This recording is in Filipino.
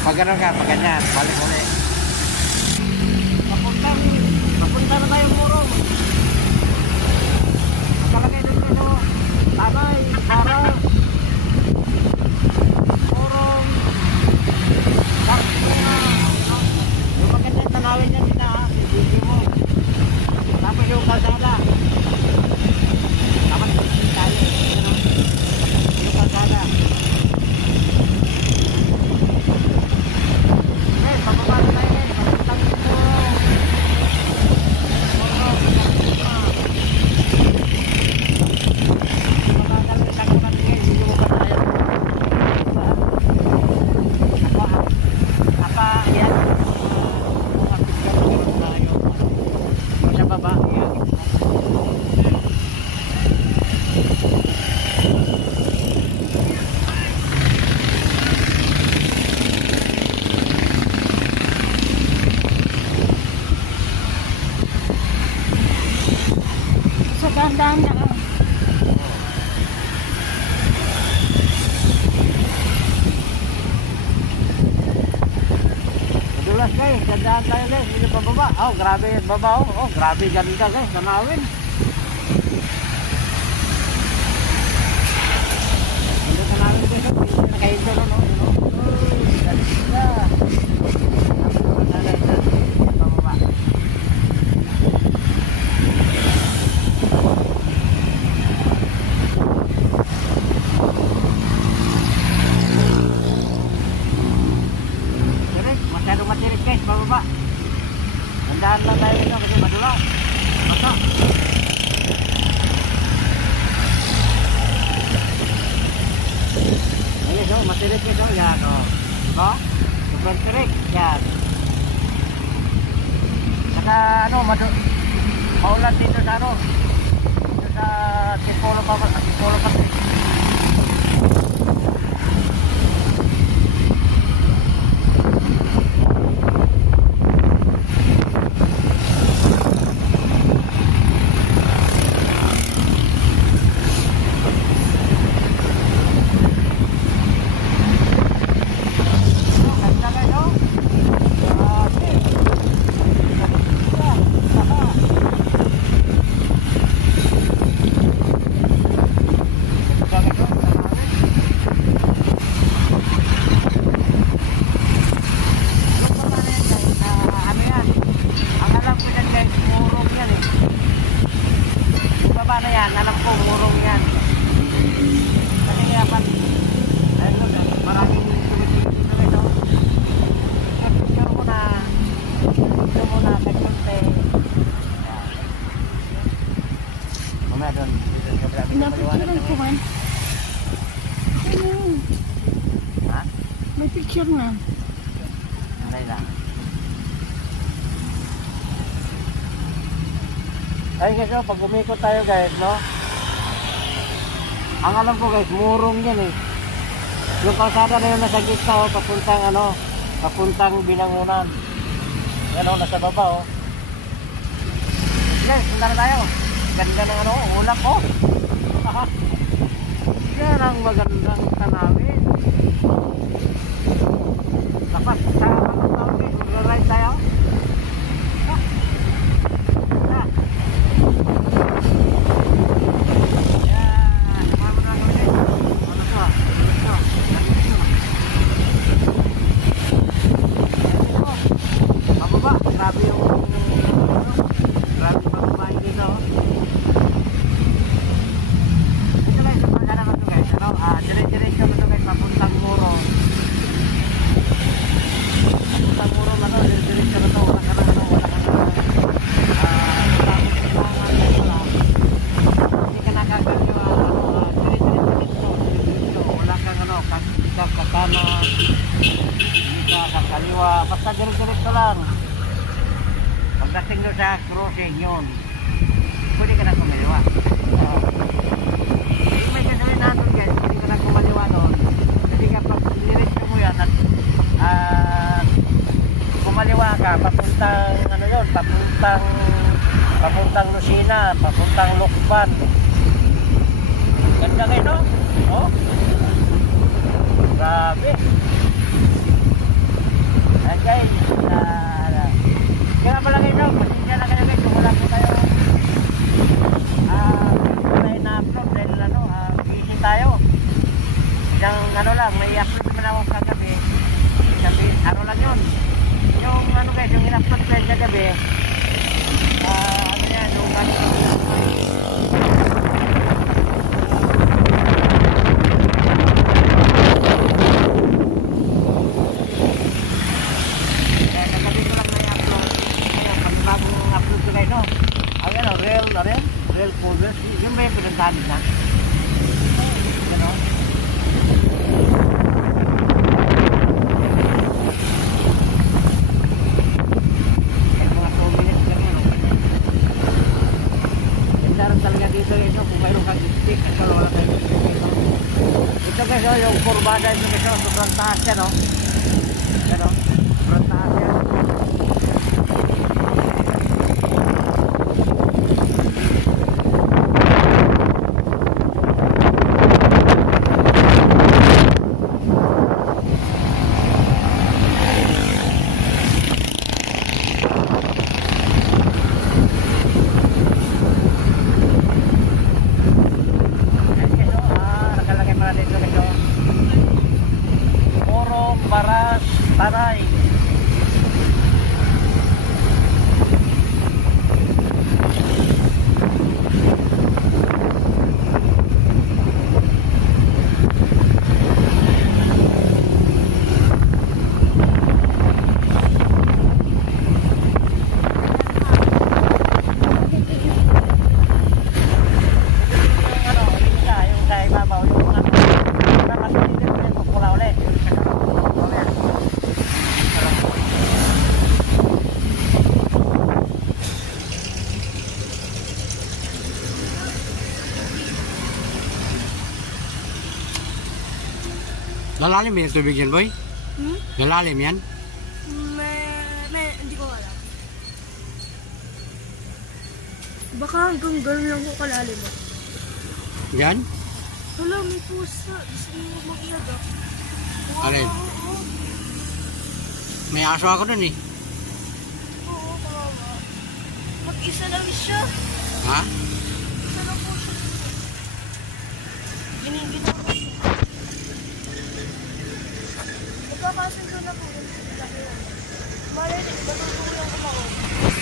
Pag gano'n ka, pag ganyan, balik ulit. Papunta na tayo Murong. Makalagay doon kayo. Tagay, Para, Murong. Yung maganda yung tanawin yan din ha. Video mo. Tapos yung kalsada. Tapos tayo. Yung kalsada. Pababa na tayo guys. Papuntang Murong. Dahan-dahan na lang. Madulas guys, dahan tayo guys, hindi pababa. Oh, grabe yung baba oh. Oh, grabe ganda guys, tanawin. Hindi tanawin guys, hindi nakahinto na no. Oh, ganda. Pababa. Matirik guys, bababa. Tandaan lang tayo dito kasi madulas. Basta. Ayan so, matirik ito. Yan o. Diba? Super tirik. Yan. Saka ano, maulan dito sa ano. Dito sa Tipolo pa. Tipolo pa. Alam ko, Murong yan. Kasi kaya pa, ayun, maraming tumitigil dito ito. Picture mo na, pagpunte. Mamaya doon. Napicturean ko man. Ano? Ha? May picture na. Alay lang. Ay guys, oh, pag umikot tayo guys, no? Ang alam ko guys, Murong yan eh. Yung kalsada na yun nasa gitna, oh, papuntang ano, papuntang Binangunan. Yan oh, nasa baba oh. Guys, punta na tayo. Ganda ng ano, ulap oh. Yan ang magandang tanawin. Dapat sa mga tao guys, mag-ride tayo. Grabe yung grabe pagbabahin dito. Ito guys, yung pagkala ko ito guys. Dire-diretso ko ito guys, papuntang Murong. Papuntang Murong na ito, dire-diretso ko ito. Wala ka na ano, wala ka na hindi ka nakagaliwa. Dire-diretso, wala kang ano, hindi ka kakanan, hindi ka kakaliwa. Basta dire-diretso lang. Pagdating doon sa crossing yun, pwede ka na kumaliwa. May gagawin natin guys, pwede ka na kumaliwa doon. Kasi kapag niretso mo yan at kumaliwa ka, papuntang ano yun, papuntang Lucena, papuntang Lokban. Ganda kayo no? Oh? Grabe. Ayan guys, kaya pala kayo, pasensya na kayo guys, kung wala po tayo kulay na upload dahil busy tayo. Isang lang, may upload naman ako kagabi. Sabi, lang yun. Yung guys, yung in-upload ko kagabi, yan, yung real cover. Yung ba yung pinagdamit na? Gano'n? Mga 2 minutes lang yun. Ganda talaga dito ito kung mayroon kang stick at wala kang stick dito. Ito guys, yung kurbada ito guys, sobrang taas yan, no? Gano'n? Sobrang taas yan. Baras, Taray. Lalalim yan tubig yan, boy? Hmm? Lalalim yan? Hindi ko alam. Baka hanggang gano'n lang ko kalalim mo. Yan? Wala, may pusa. Gusto mo mag-iad ah. Alin? Oo, May aso ako dun eh. oo, kawawa. Mag-isa lang siya. Ha? Isa lang po siya. Ginigit ako. Magkakasundo na po. Malay din, matutulong ako.